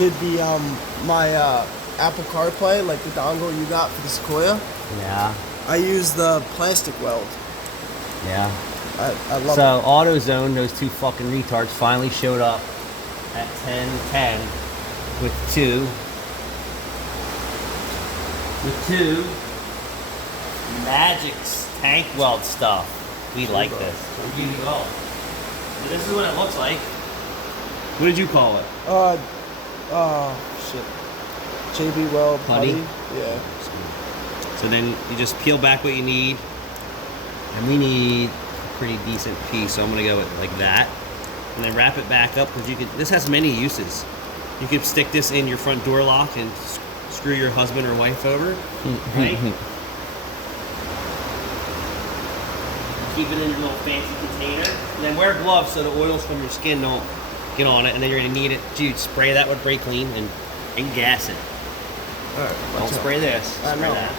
Did the my Apple CarPlay, like the dongle you got for the Sequoia. Yeah. I use the plastic weld. Yeah. I love it. So AutoZone, those two fucking retards finally showed up at 10:10 with two Magic tank weld stuff. We like this. Here you go. So this is what it looks like. What did you call it? Shit. JB Weld Putty? Yeah. So then you just peel back what you need, and we need a pretty decent piece. So I'm gonna go with like that, and then wrap it back up because you could. This has many uses. You could stick this in your front door lock and screw your husband or wife over, right? Keep it in your little fancy container, and then wear gloves so the oils from your skin don't get on it, and then you're gonna need it. Dude, spray that with brake clean and gas it. All right. Don't spray this. Spray that.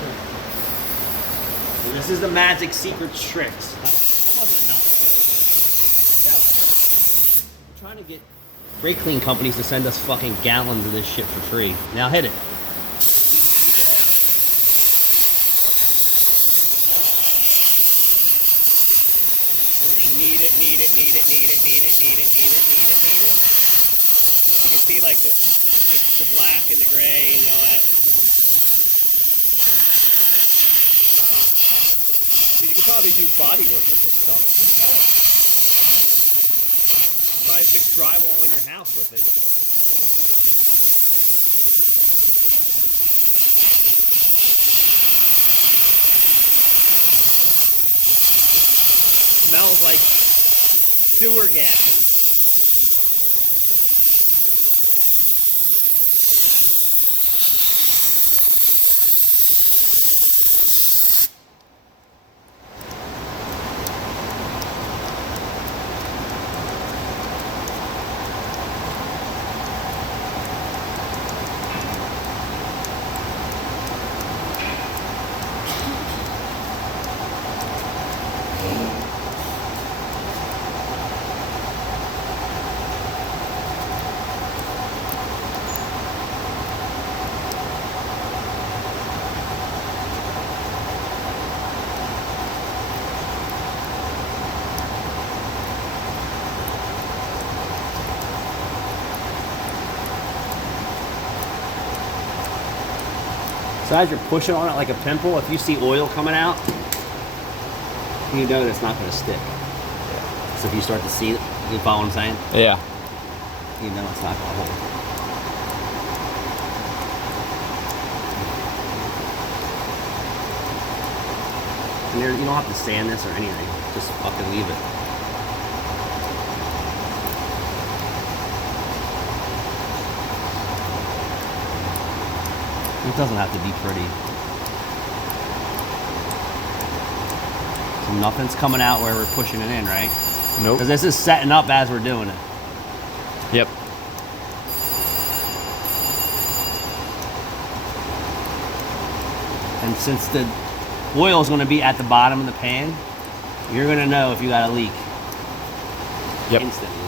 This is the magic secret tricks. That wasn't enough. Yeah. I'm trying to get brake clean companies to send us fucking gallons of this shit for free. Now hit it. Knead it. You can see like the black and the gray and all that. Dude, you could probably do body work with this stuff. Probably fix drywall in your house with it. It smells like sewer gases. So as you're pushing on it like a pimple, if you see oil coming out, you know it's not going to stick. So if you start to see it, you follow what I'm saying? Yeah. You know it's not going to hold. And you don't have to sand this or anything. Just fucking leave it. It doesn't have to be pretty. So nothing's coming out where we're pushing it in, right? Nope. Because this is setting up as we're doing it. Yep. And since the oil is going to be at the bottom of the pan, you're going to know if you got a leak. Yep. Instantly.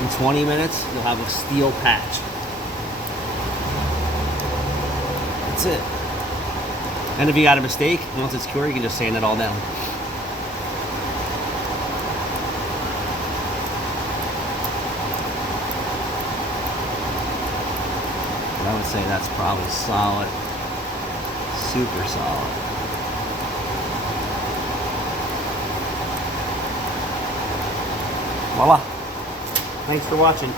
In 20 minutes, you'll have a steel patch. That's it. And if you got a mistake, once it's cured, you can just sand it all down. But I would say that's probably solid. Super solid. Voila. Thanks for watching.